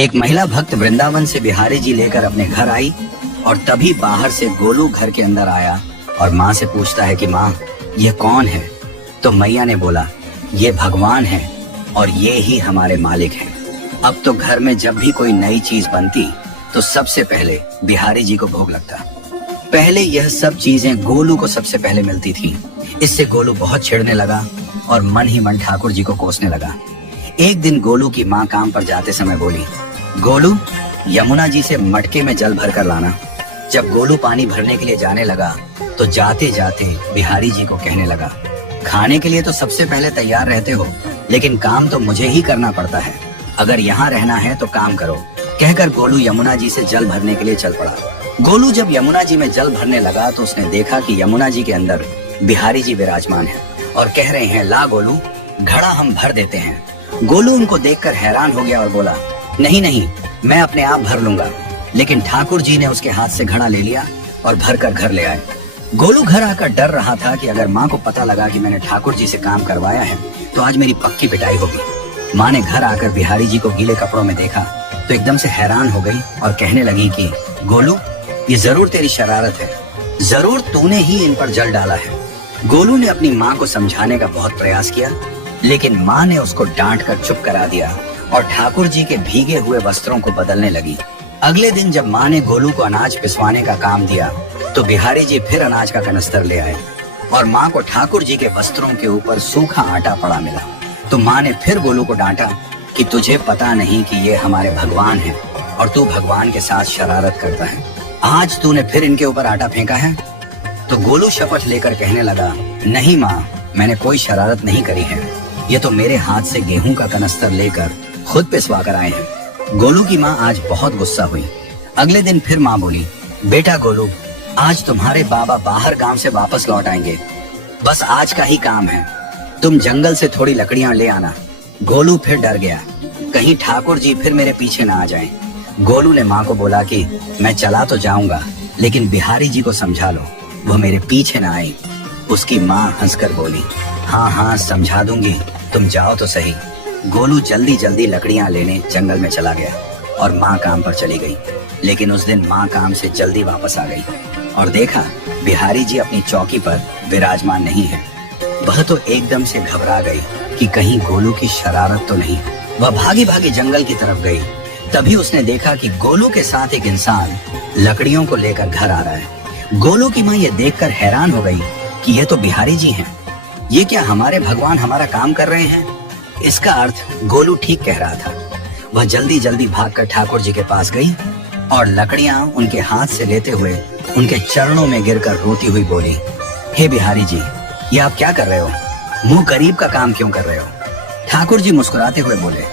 एक महिला भक्त वृंदावन से बिहारी जी लेकर अपने घर आई और तभी बाहर से गोलू घर के अंदर आया और माँ से पूछता है कि माँ ये कौन है। तो मैया ने बोला ये भगवान है और ये ही हमारे मालिक हैं। अब तो घर में जब भी कोई नई चीज बनती तो सबसे पहले बिहारी जी को भोग लगता। पहले यह सब चीजें गोलू को सबसे पहले मिलती थी। इससे गोलू बहुत चिढ़ने लगा और मन ही मन ठाकुर जी को कोसने लगा। एक दिन गोलू की माँ काम पर जाते समय बोली, गोलू यमुना जी से मटके में जल भर कर लाना। जब गोलू पानी भरने के लिए जाने लगा तो जाते जाते बिहारी जी को कहने लगा, खाने के लिए तो सबसे पहले तैयार रहते हो, लेकिन काम तो मुझे ही करना पड़ता है। अगर यहाँ रहना है तो काम करो। कहकर गोलू यमुना जी से जल भरने के लिए चल पड़ा। गोलू जब यमुना जी में जल भरने लगा तो उसने देखा कि यमुना जी के अंदर बिहारी जी विराजमान है और कह रहे हैं, ला गोलू घड़ा हम भर देते हैं। गोलू उनको देखकर हैरान हो गया और बोला, नहीं नहीं मैं अपने आप भर लूंगा। लेकिन ठाकुर जी ने उसके हाथ से घड़ा ले लिया और भर कर घर ले आए। गोलू घर आकर डर रहा था कि अगर माँ को पता लगा कि मैंने ठाकुर जी से काम करवाया है तो आज मेरी पक्की पिटाई होगी। माँ ने घर आकर बिहारी जी को गीले कपड़ों में देखा तो एकदम से हैरान हो गई और कहने लगी कि गोलू ये जरूर तेरी शरारत है, जरूर तूने ही इन पर जल डाला है। गोलू ने अपनी माँ को समझाने का बहुत प्रयास किया, लेकिन माँ ने उसको डांट कर चुप करा दिया और ठाकुर जी के भीगे हुए वस्त्रों को बदलने लगी। अगले दिन जब माँ ने गोलू को अनाज पिसवाने का काम दिया तो बिहारी जी फिर अनाज का कनस्तर ले आए और माँ को ठाकुर जी के वस्त्रों के ऊपर सूखा आटा पड़ा मिला। तो माँ ने फिर गोलू को डांटा कि तुझे पता नहीं कि ये हमारे भगवान हैं और तू भगवान के साथ शरारत करता है। आज तूने फिर इनके ऊपर आटा फेंका है। तो गोलू शपथ लेकर कहने लगा, नहीं माँ मैंने कोई शरारत नहीं करी है, ये तो मेरे हाथ से गेहूं का कनस्तर लेकर खुद पिसवा कर आए हैं। गोलू की माँ आज बहुत गुस्सा हुई। अगले दिन फिर माँ बोली, बेटा गोलू आज तुम्हारे बाबा बाहर गांव से वापस लौट आएंगे, बस आज का ही काम है, तुम जंगल से थोड़ी लकड़ियां ले आना। गोलू फिर डर गया, कहीं ठाकुर जी फिर मेरे पीछे ना आ जाएं। गोलू ने माँ को बोला कि मैं चला तो जाऊंगा, लेकिन बिहारी जी को समझा लो, वो मेरे पीछे ना आए। उसकी माँ हंसकर बोली, हाँ हाँ समझा दूंगी, तुम जाओ तो सही। गोलू जल्दी जल्दी लकड़ियां लेने जंगल में चला गया और माँ काम पर चली गई। लेकिन उस दिन माँ काम से जल्दी वापस आ गई और देखा बिहारी जी अपनी चौकी पर विराजमान नहीं है। वह तो एकदम से घबरा गई कि कहीं गोलू की शरारत तो नहीं। वह भागी भागी जंगल की तरफ गई। तभी उसने देखा कि गोलू के साथ एक इंसान लकड़ियों को लेकर घर आ रहा है। गोलू की माँ ये देखकर हैरान हो गई कि ये तो बिहारी जी हैं। ये क्या हमारे भगवान हमारा काम कर रहे हैं? इसका अर्थ गोलू ठीक कह रहा था। वह जल्दी जल्दी भागकर ठाकुर जी के पास गई और लकड़ियां उनके हाथ से लेते हुए उनके चरणों में गिरकर रोती हुई बोली, हे बिहारी जी ये आप क्या कर रहे हो? मुंह करीब का काम क्यों कर रहे हो? ठाकुर जी मुस्कुराते हुए बोले,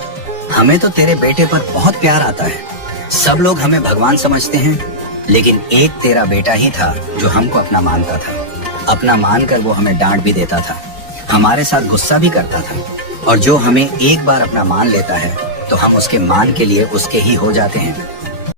हमें तो तेरे बेटे पर बहुत प्यार आता है। सब लोग हमें भगवान समझते हैं, लेकिन एक तेरा बेटा ही था जो हमको अपना मानता था। अपना मानकर वो हमें डांट भी देता था, हमारे साथ गुस्सा भी करता था, और जो हमें एक बार अपना मान लेता है तो हम उसके मान के लिए उसके ही हो जाते हैं।